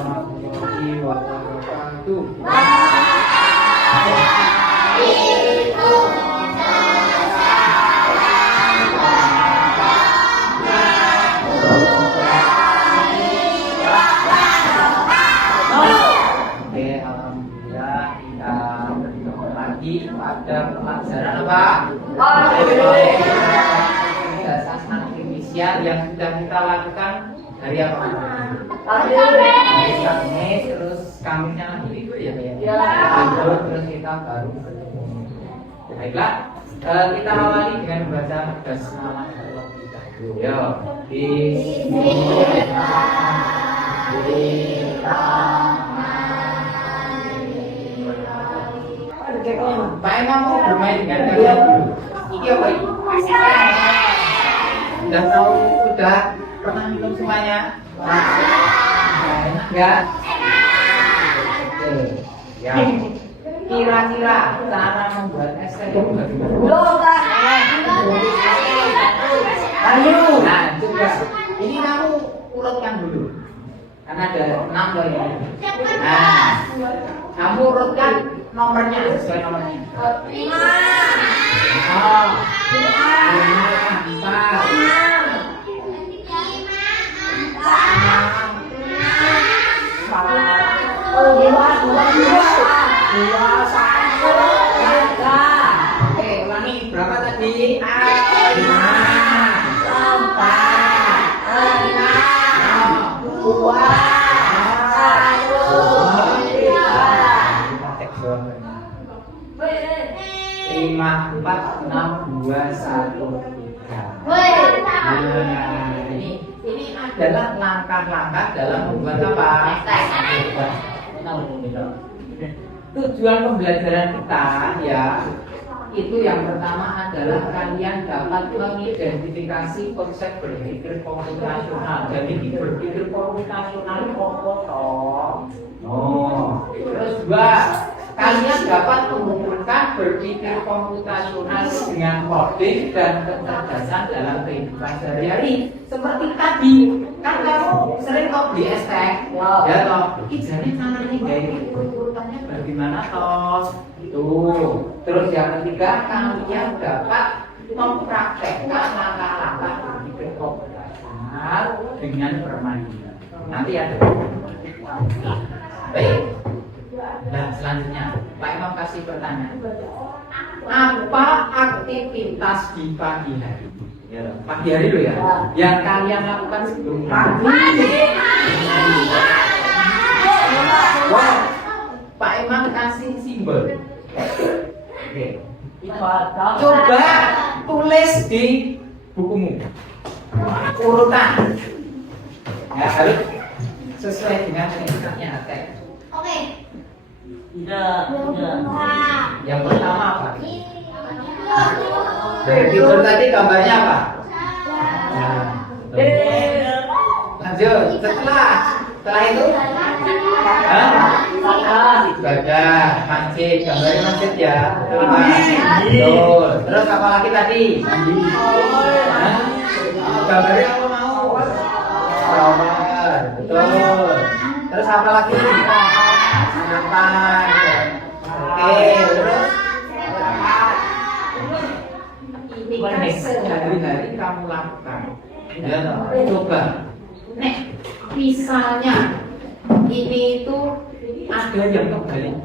warahmatullahi wabarakatuh. Oke, alhamdulillah kita bertemu lagi pada pelajaran apa? Bahasa Indonesia yang sudah kita lakukan hari apa? Kamis, terus Kamisnya lagi libur ya? Libur, terus kita baru bertemu. Baiklah, kita awali dengan membaca basmalah terlebih dahulu. Yo, Pak Imam mau bermain dengan kalian dulu. Iki apa ini? Udah pernah minum semuanya? Enak nggak? Ya. Kira-kira cara membuat es teh itu bagaimana? Ayo. Nah, coba. Ini kamu urutkan dulu. Karena ada 6 loh ini. Nah, kamu urutkan nomornya sesuai nomornya. 5. Oh. 5, 4. Oke, ulangi berapa tadi? 5, 4, 6, 2, 5, 4, 6, 2, 1, 3. Nah, ini adalah langkah-langkah dalam membuat apa? Tujuan pembelajaran kita ya itu yang pertama adalah kalian dapat mengidentifikasi konsep berpikir komputasional. Jadi berpikir komputasional terus 2, kalian dapat menghubungkan berpikir komputasional dengan coding dan kecerdasan dalam kehidupan sehari-hari. Seperti tadi, kan kamu sering kok beli es teh, ya toh. Ijazahnya caranya gini, urutannya bagaimana toh? Itu. Terus yang ketiga, kalian dapat mempraktekkan langkah-langkah berpikir komputasional dengan permainan. Nanti ada. Baik. Dan selanjutnya, Pak Imam kasih pertanyaan. Apa aktivitas di pagi hari? Ya, pagi hari dulu ya. Yang kalian lakukan sebelum pagi. Wow, Pak Imam kasih simbol. Oke. Coba tulis di bukumu urutan. Ya, harus sesuai dengan instruksinya teks. Oke. Tidak. Yang pertama apa? Dari tidur tadi gambarnya apa? Lanjut. Setelah itu? Ibadah, masjid, gambarnya masjid ya. Betul. Terus apa lagi tadi? Gambarnya apa mau? Shower. Betul. Terus apa lagi? Makan. Oke, terus ini kan sehari-hari kamu lakukan. Ya, coba. Nek, misalnya ini itu ada yang kebalik.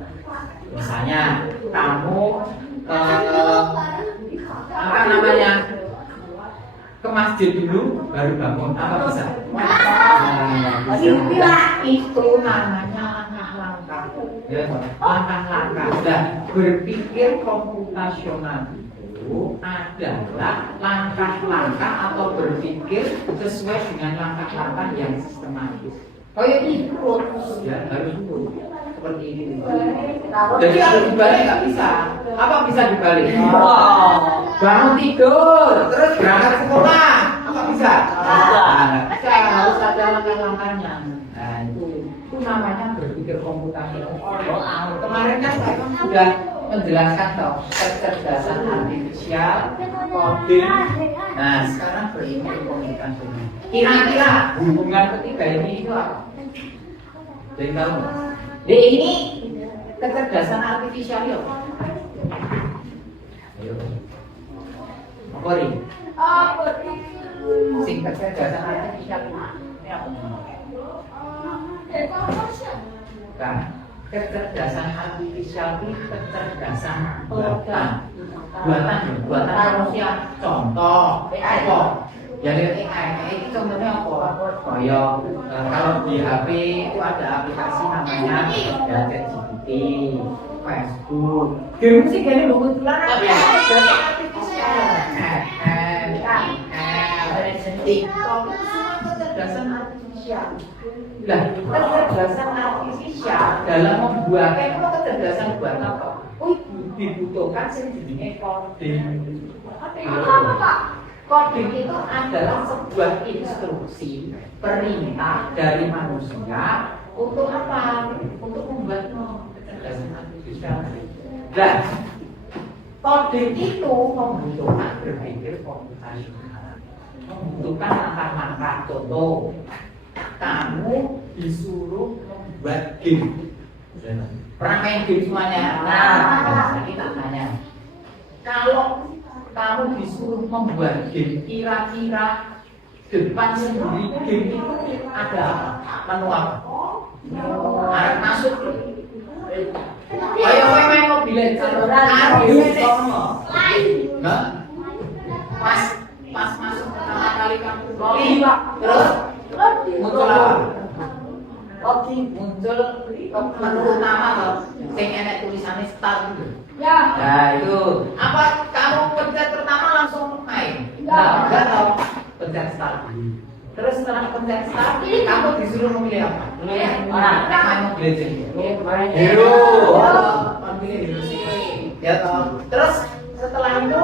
Misalnya kamu apa namanya? Ke masjid dulu baru bangun, apa bisa? Itu namanya langkah-langkah. Dan berpikir komputasional itu adalah langkah-langkah atau berpikir sesuai dengan langkah-langkah yang sistematis. Ikut, ya harus ikut seperti ini. Jadi kalau dibalik nggak bisa. Apa bisa dibalik? Bangun tidur, terus berangkat sekolah. Apa bisa? Bisa, harus ada langkah-langkahnya. Nah, itu namanya berpikir komputasional. Kemarin kan saya sudah menjelaskan toh kecerdasan artifisial, coding. Nah, sekarang berpikir komputasional. Kira-kira hubungan ketiga ini itu apa? Jadi tahu nggak? Ini kecerdasan artifisial ya. Ayo. Apa ini? Sing kecerdasan artifisial ini apa? Kan kecerdasan artifisial itu kecerdasan buatan manusia. Contoh apa? Jadi AI itu contohnya apa? Kayak kalau di HP itu ada aplikasi namanya ya ChatGPT, Facebook. Game sih kayaknya belum kebetulan ada. TikTok itu semua kecerdasan artifisial. Lah, kecerdasan artifisial dalam membuat itu kecerdasan buat apa? Dibutuhkan sih jenenge coding. Coding itu adalah sebuah instruksi perintah dari manusia untuk apa? Untuk membuat kecerdasan artifisial. Dan coding itu membutuhkan berpikir komputasional, membutuhkan langkah-langkah. Contoh, kamu disuruh membuat game. Pernah main game semuanya? Nah, kita tanya, kalau kamu disuruh membuat game, kira-kira depan sendiri game itu ada apa? Menu apa? Arek masuk. Ayo main Mobile Legends. Enggak? Pas masuk pertama kali kamu terus muncul apa? Muncul menu utama loh. Sing enek tulisannya start gitu. Ya. Nah itu. Apa kamu pencet pertama langsung main? Enggak tahu. Pencet start. Terus setelah pencet start, kamu disuruh memilih apa? Main Mobile Legends. Hero. Pilih hero sih. Ya toh. Terus setelah itu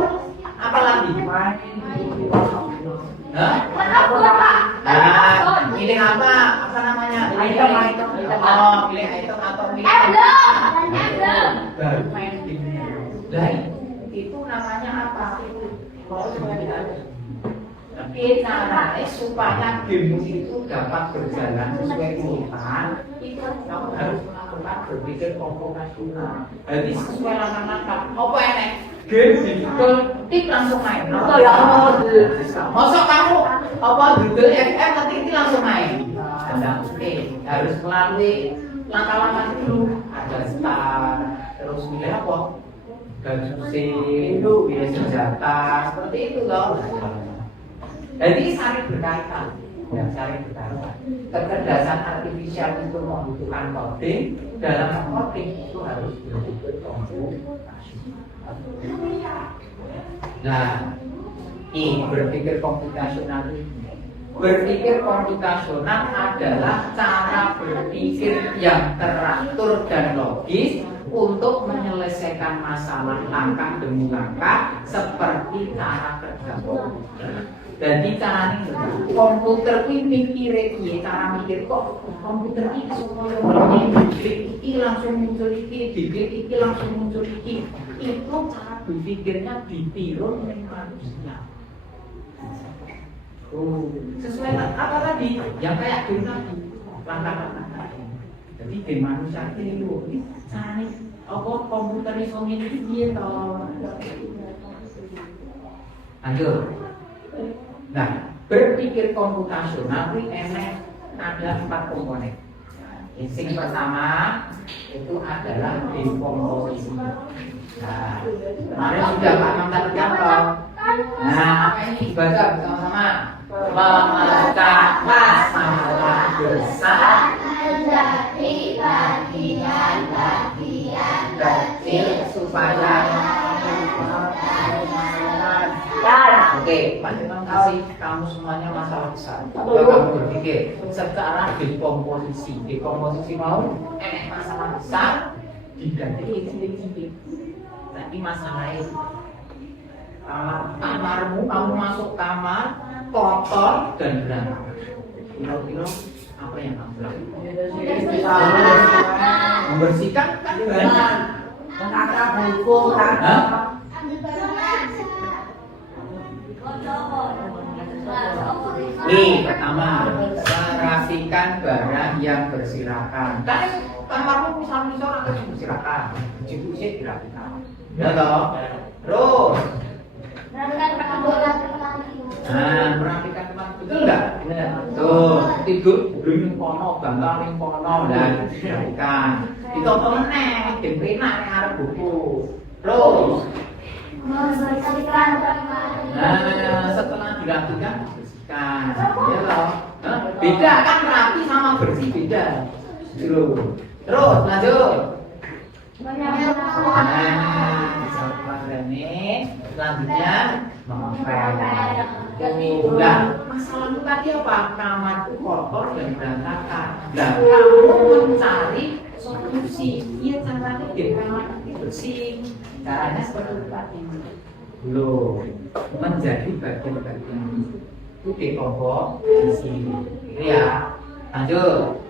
apa lagi? Main. Hah? Nah, pilih apa? Apa namanya? Item. Oh, pilih item atau pilih baru main game. Nah, itu namanya apa? Tapi caranya supaya game itu dapat berjalan sesuai urutan, itu kamu harus melakukan berpikir komputasional. Jadi sesuai langkah-langkah. Apa enek? Game ketik langsung main. Masa kamu apa Google FM ketik langsung main? Oke, harus melalui langkah-langkah dulu. Ada start, terus milih apa? Pilih senjata, seperti itu loh. Jadi saling berkaitan, ya saling berkaitan. Kecerdasan artifisial itu membutuhkan coding, dalam coding itu harus berpikir komputasional. Nah, ini berpikir komputasional ini. Berpikir komputasional adalah cara berpikir yang teratur dan logis untuk menyelesaikan masalah langkah demi langkah seperti cara kerja komputer. Jadi caranya komputer ini mikir cara mikir kok komputer ini supaya diklik ini langsung muncul ini, diklik ini langsung muncul ini. Itu cara berpikirnya ditiru oleh manusia. Sesuai apa tadi? Yang kayak game tadi, langkah-langkah tadi. Jadi game manusia ini loh, ini caranya apa komputer iso ngene iki piye to? Lanjut. Nah, berpikir komputasional ini ada 4 komponen. Yang pertama itu adalah dekomposisi. Nah, kemarin sudah Pak Mantan contoh. Nah, apa ini dibaca bersama-sama? Memecah masalah besar menjadi bagian-bagian kecil supaya Oke, Pak Firman kasih kamu semuanya masalah besar. Coba kamu berpikir secara dekomposisi. Dekomposisi mau enek masalah besar diganti cilik-cilik. Tapi masalah itu kamarmu, kamu masuk kamar kotor dan berantakan. Kira-kira apa yang kamu lakukan? Membersihkan kan banyak. Menata buku, Nih, pertama cara mengasihkan barang yang berserakan. Kan kamarmu misal-misal ada yang berserakan, dicuci dirapikan. Ya toh. Terus merapikan tempat betul nggak? Tuh, tidur bring pono, bantal ning pono dan dirapikan. Ditonton meneh, ben penak ning arep buku. Terus setelah dirapikan bersihkan. Ya toh. Beda kan rapi sama bersih beda. Terus lanjut. Selanjutnya mengepel. Nah, masalahmu tadi apa? Kamarku kotor dan berantakan. Nah, kamu mencari solusi. Iya, caranya biar kamar itu bersih. Caranya seperti itu tadi. Loh, menjadi bagian-bagian itu dikelompok di sini. Ya, lanjut.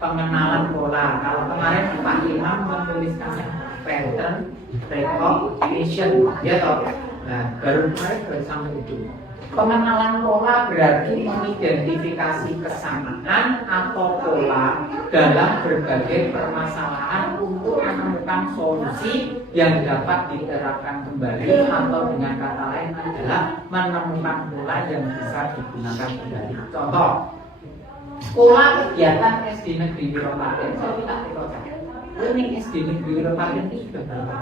Pengenalan pola. Kalau kemarin Pak Imam menuliskan pattern recognition, ya toh. Nah, baru kemarin baru sampai itu. Pengenalan pola berarti mengidentifikasi kesamaan atau pola dalam berbagai permasalahan untuk menemukan solusi yang dapat diterapkan kembali, atau dengan kata lain adalah menemukan pola yang bisa digunakan kembali. Contoh, pola kegiatan SD Negeri Wiropaten, saya minta dikocok. Ini SD Negeri Wiropaten itu sudah berapa?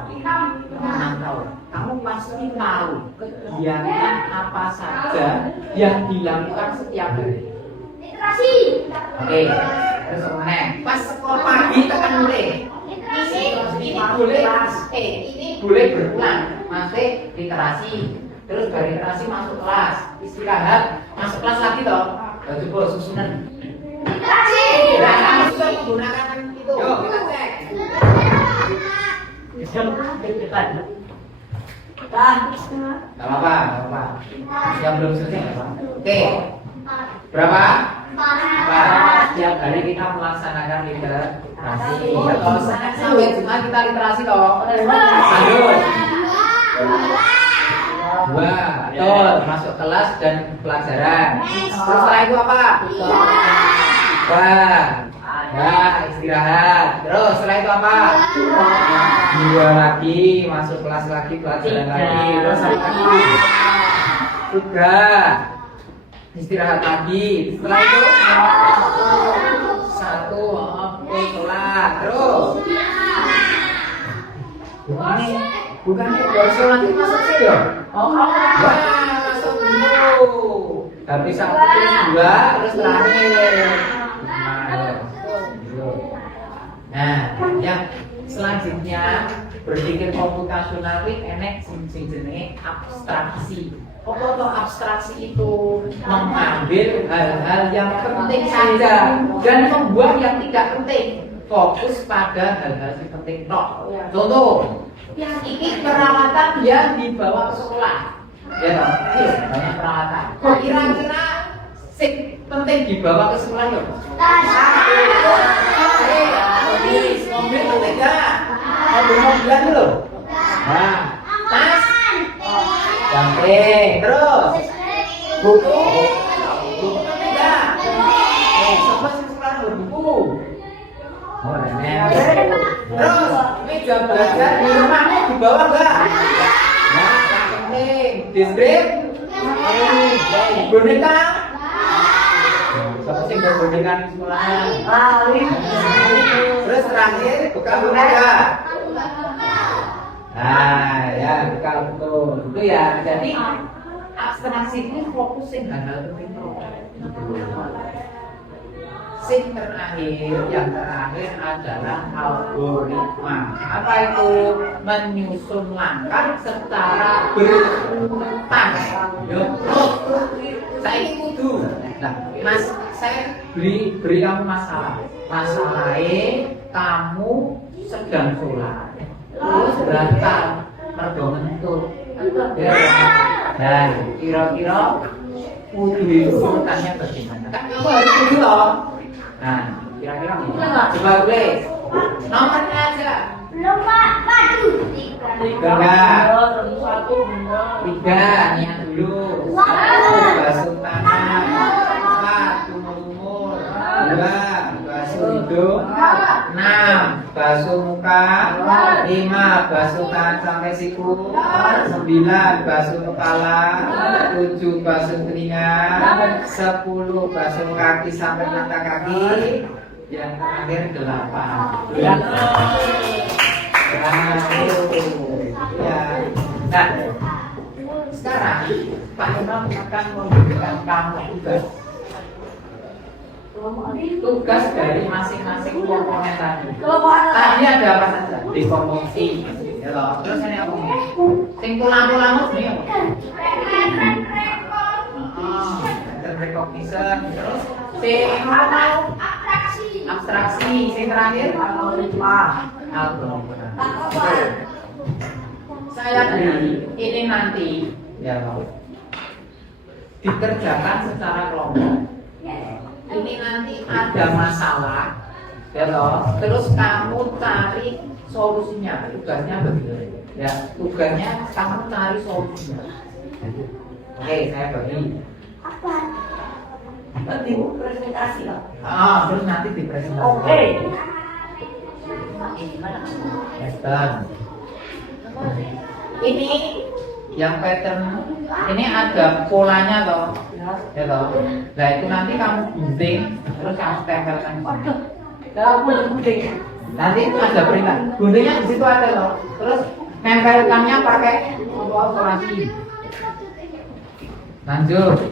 6 tahun. Kamu pasti tahu kegiatan apa saja yang dilakukan setiap hari. Literasi. Oke, terus mana? Pas sekolah pagi tekan mulai. Ini boleh ini boleh berulang. Masih literasi. Terus dari literasi masuk kelas, istirahat, masuk kelas lagi toh. Coba susunan. Literasi. Nah, kamu sudah menggunakan itu. Yuk kita cek. Gak apa-apa. Yang belum selesai gak apa-apa. Oke. Berapa? 4. Setiap hari kita melaksanakan literasi. Kalau sampai Jumat kita literasi toh. Lanjut. 2. Betul. Masuk kelas dan pelajaran. Terus setelah itu apa? Istirahat. Terus setelah itu apa? 2 lagi, masuk kelas lagi, pelajaran lagi. Terus lagi 3, istirahat lagi. Setelah itu 1, oke, sholat. Terus bukannya baru sholat itu masuk sih ya? Masuk dulu. Habis 1 terus 2, terus terakhir. Nah, yang selanjutnya berpikir komputasional ini enek sing jenenge abstraksi. Apa tuh abstraksi itu? Mengambil hal-hal yang penting saja dan membuang yang tidak penting. Fokus pada hal-hal yang penting toh. Contoh, yang ini peralatan yang dibawa ke sekolah. Ya toh, banyak peralatan. Kira-kira sing penting dibawa ke sekolah ya? Mobil penting gak? Mobil-mobilan dulu. Nah, tas penting. Terus buku penting gak? Semua sekolah berbuku. Terus meja belajar di rumahmu dibawa gak? Nah, penting. Diskrim boneka. Siapa sih yang boneka di sekolahan? Terus terakhir bekal boneka. Nah, ya bekal betul. Itu ya. Jadi abstraksi ini fokusin hal-hal penting. Yang terakhir adalah algoritma. Apa itu? Menyusun langkah secara berurutan. Saya ini kudu. Nah, Mas, saya beri kamu masalah. Masalahnya kamu sedang sholat, terus berantak, mergo ngentut. Dan kira-kira kudu itu urutannya bagaimana? Kan kamu harus kudu loh. Nah, kira-kira coba gue nomornya aja. Belum Pak, maju. 3, niat dulu. 1, basuh tangan. 4, basuh hidung. 6 basuh muka. 5 basuh tangan sampai siku. 9 basuh kepala. 7 basuh telinga. 10 basuh kaki sampai mata kaki. Yang terakhir 8. Ya. Nah, sekarang Pak Imam akan memberikan kamu tugas dari masing-masing komponen tadi. Tadi ada apa saja? Dekomposisi, ya loh. Terus ini apa nih? Sing tulang-tulang ini apa? Pattern recognition. Terus sing abstraksi. Sing terakhir algoritma. Saya ini nanti ya loh dikerjakan secara kelompok. Ini nanti ada masalah, ya loh. Terus kamu cari solusinya. Tugasnya begini, ya. Tugasnya kamu cari solusinya. Oke, saya bagi. Nanti presentasi lah. Terus nanti dipresentasikan. Oke. Ini yang pattern ini ada polanya loh, ya loh. Nah itu nanti kamu gunting, terus kamu tempelkan. Nanti ada perintah, guntingnya di situ ada loh. Terus tempelkannya pakai operasi. Lanjut.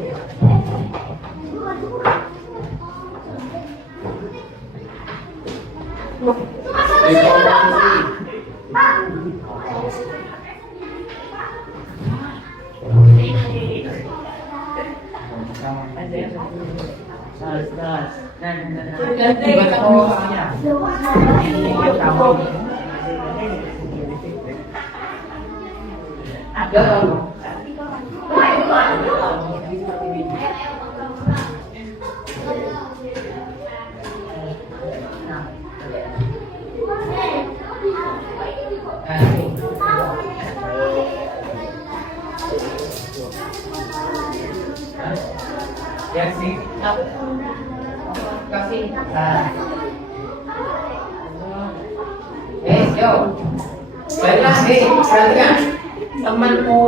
Dibaca pembukaannya. Ada lalu. Ya sih, kasih. Yo, baiklah, kalian temanmu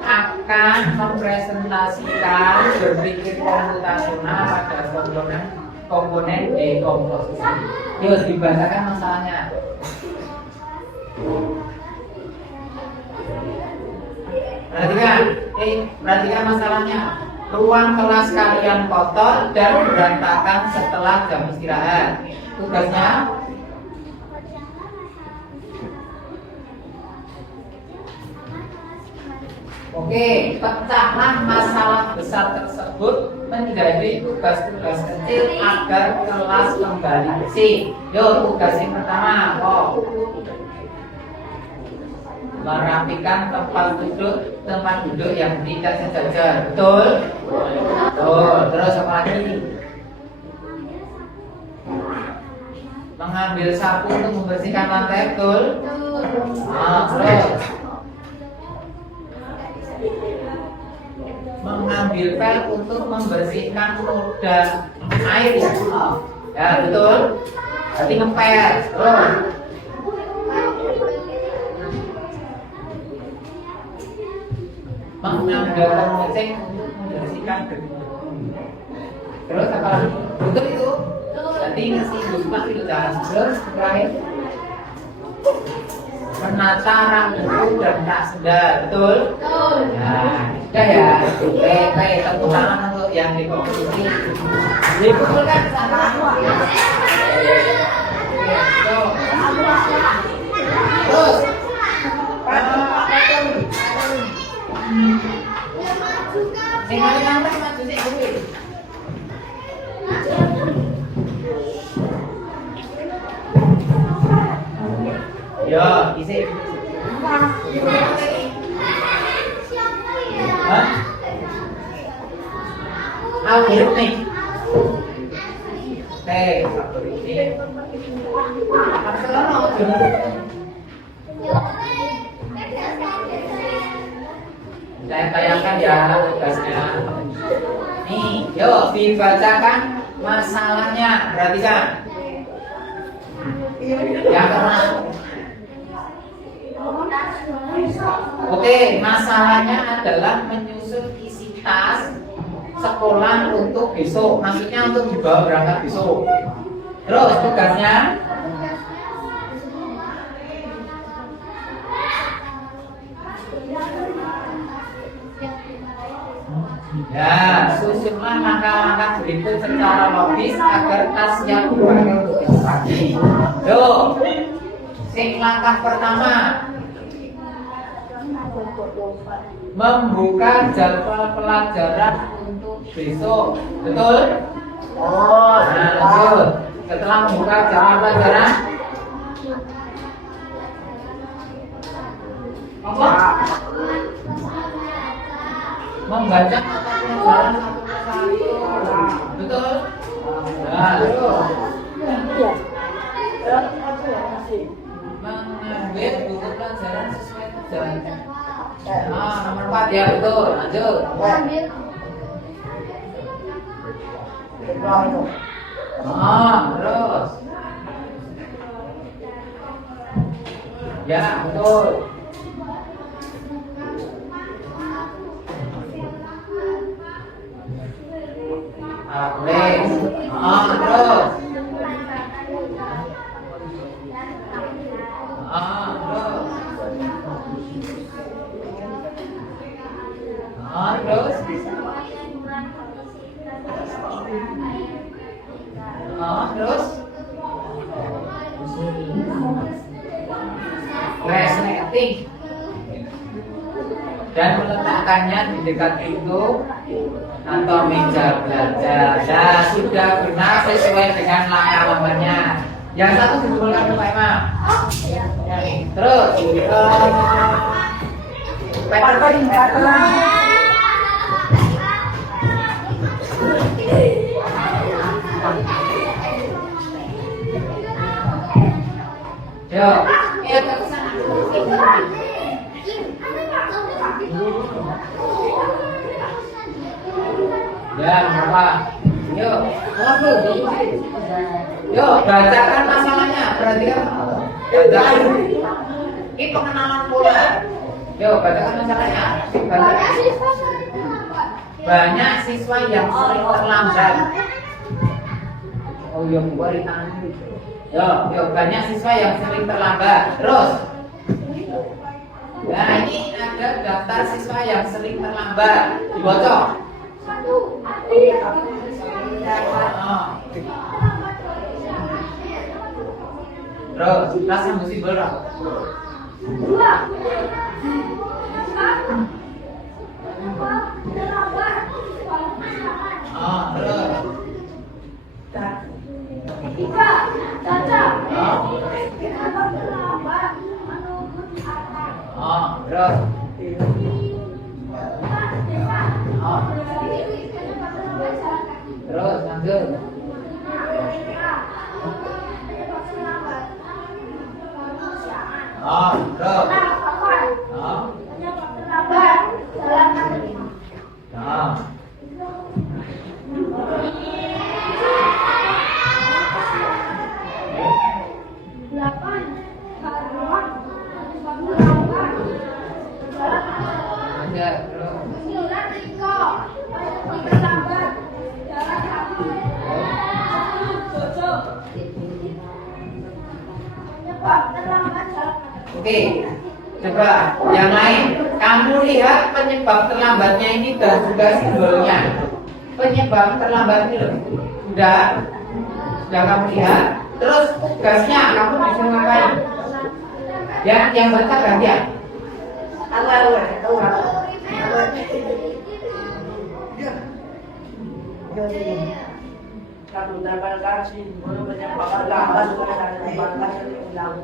akan mempresentasikan berpikir komputasional pada komponen dekomposisi. Yuk dibacakan masalahnya. Perhatikan masalahnya. Ruang kelas kalian kotor dan berantakan setelah jam istirahat. Tugasnya oke, pecahlah masalah besar tersebut menjadi tugas-tugas kecil agar kelas kembali bersih. Yuk, tugas yang pertama, merapikan tempat duduk yang tidak sejajar. Betul? Betul. Terus apa lagi? Mengambil sapu untuk membersihkan lantai. Betul? Terus mengambil pel untuk membersihkan noda air ya? Ya, betul? Berarti ngepel. Terus mengambil pengecek untuk membersihkan debu. Terus apa lagi? Betul itu? Berarti ngasih dusmak itu jalan. Terus terakhir menata rambut dan tak sedar. Betul? Betul. Nah, udah ya. Baik, tepuk tangan untuk yang di komposisi. Betul kan? Terus ya, isi. Algoritmik. Algoritmik. Saya bayangkan ya tugasnya. Nih, yuk dibacakan masalahnya perhatikan. Yang keenam. Oke, masalahnya adalah menyusun isi tas sekolah untuk besok. Maksudnya untuk dibawa berangkat besok. Terus tugasnya ya, susunlah langkah-langkah berikut secara logis agar tas siap dipakai untuk besok pagi. Yuk, sing langkah pertama, membuka jadwal pelajaran untuk besok. Betul? Oh, nah lanjut. Setelah membuka jadwal pelajaran, apa? Membaca mata pelajaran satu persatu. Betul? Nah, terus mengambil buku pelajaran sesuai tujuan. Nah, nomor 4 ya, betul. Lanjut. Terus. Ya, betul. Boleh. Terus. Terus. Terus. Resleting. Dan meletakkannya di dekat pintu atau meja belajar. Ya, sudah benar sesuai dengan halamannya. Yang satu dikumpulkan ke Pak Imam. Terus Yuk, lihat ke sana. Ya, apa? Yuk, yuk, bacakan masalahnya. Perhatikan. Bacakan. Ini pengenalan pola. Yuk, bacakan masalahnya. Banyak siswa yang sering terlambat. Oh, yang buat tangan. Yuk, banyak siswa yang sering terlambat. Terus. Nah, ini ada daftar siswa yang sering terlambat. Dibaca. Terus, rasa musibah berapa? Terus. Terus. Terus lanjut. Terus. Oke, coba yang lain. Kamu lihat penyebab terlambatnya ini dan juga simbolnya. Penyebab terlambat ini loh. Sudah kamu lihat. Terus tugasnya kamu bisa ngapain? Yang baca gantian.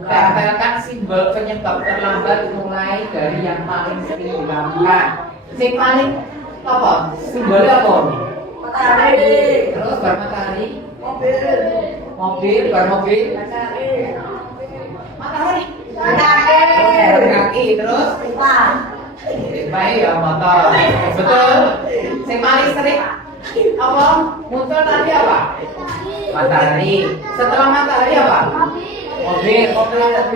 Katakan simbol penyebab terlambat mulai dari yang paling sering dilakukan. Yang paling apa? Simbolnya apa? Matahari. Terus bar matahari. Mobil, bar mobil. Matahari. Kaki. Terus. Baik ya motor. Betul. Yang paling sering Apa? Muncul tadi apa? Matahari. Setelah matahari apa? Mobil. Mobil ada B.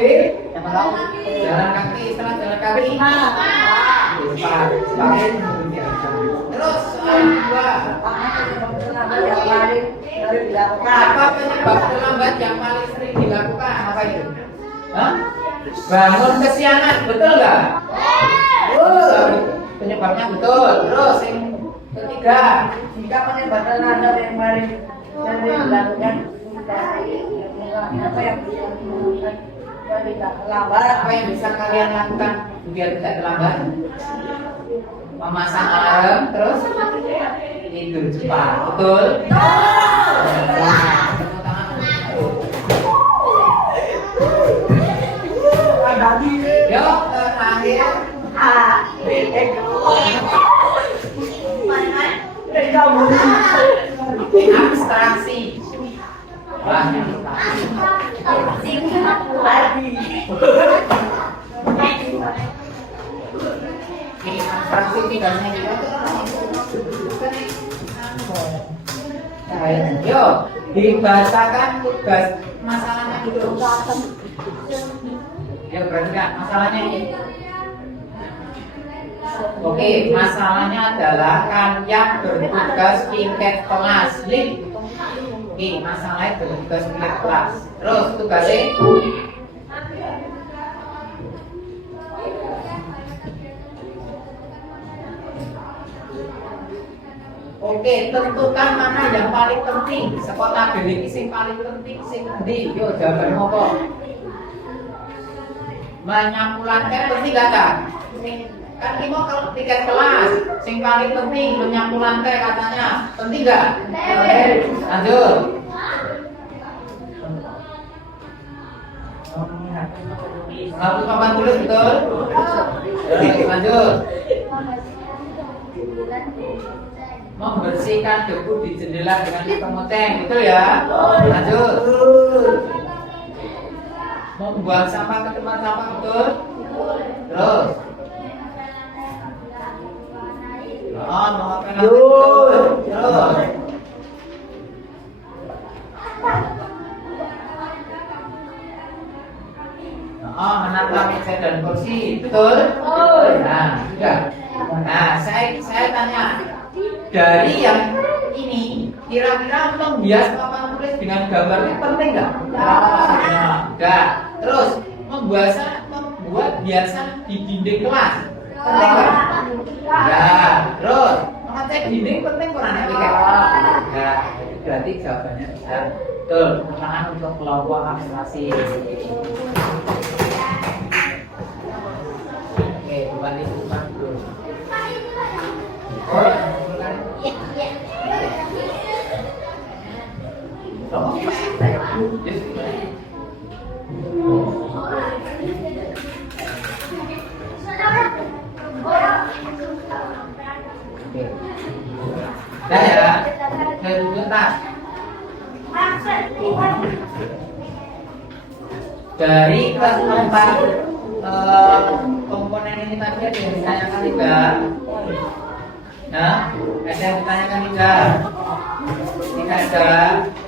Jalan kaki. Setelah jalan kaki. Cepat. Semakin membiarkan. Terus soal kedua. Apa penyebab terlambat yang paling sering dilakukan? Apa itu? Hah? Bangun kesiangan, betul nggak? Penyebabnya betul. Terus yang ketiga, Jika penyebab terlambat yang paling sering dilakukan apa yang tidak terlambat? apa yang bisa kalian lakukan biar tidak terlambat? Memasang alarm, terus tidur cepat, betul? Yuk, terakhir. Abstraksi. Abstraksi tinggalnya yuk, dibacakan tugas masalahnya dulu. Yuk, perhatikan masalahnya ini. Oke, masalahnya adalah Kalian bertugas piket kelas. Oke, masalahnya bertugas piket kelas. Terus tugasnya oke, tentukan mana yang paling penting. Sekota belik sing paling penting sing endi? Yo jawabannya apa? Menyampulkan penting gak kan? Kan kita kalau tiket kelas, sing paling penting menyampulkan katanya, penting gak? Lanjut. Ngapus papan tulis betul? Lanjut. Membersihkan debu di jendela dengan kemoteng, betul ya? Lanjut. Membuang sampah ke tempat sampah, betul? Terus. Mengapain lagi, betul? Terus. Menata meja dan kursi, betul? Nah, sudah. Nah, saya tanya. Dari yang ini, kira-kira menghias papan tulis dengan gambarnya penting nggak? Enggak. Terus membuat hiasan di dinding kelas penting nggak? Enggak. Terus mengecek dinding penting kurang ya? Enggak. Berarti jawabannya bisa. Betul. Tangan untuk kelompok abstraksi. Oke, bukan itu bukan dulu. Dari keempat komponen ini tadi ada yang ditanyakan tidak? Nah, ada yang ditanyakan tidak? Tidak ada.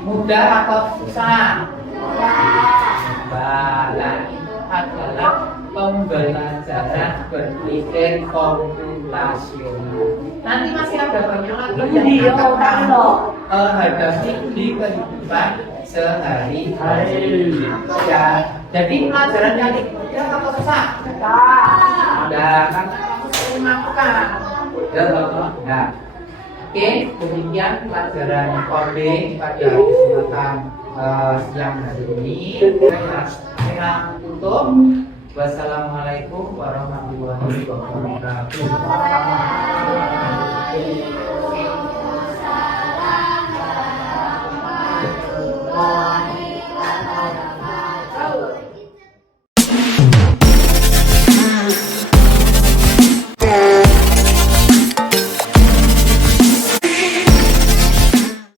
Mudah atau susah? Nah, itu adalah pembelajaran berpikir komputasional. Nanti masih ada banyak lagi yang akan hadapi di kehidupan sehari-hari. Ya, jadi pelajaran yang mudah atau susah? Mudah, karena kamu sering melakukan. Nah, oke, demikian pelajaran coding pada kesempatan siang hari ini. Saya tutup. Wassalamualaikum warahmatullahi wabarakatuh.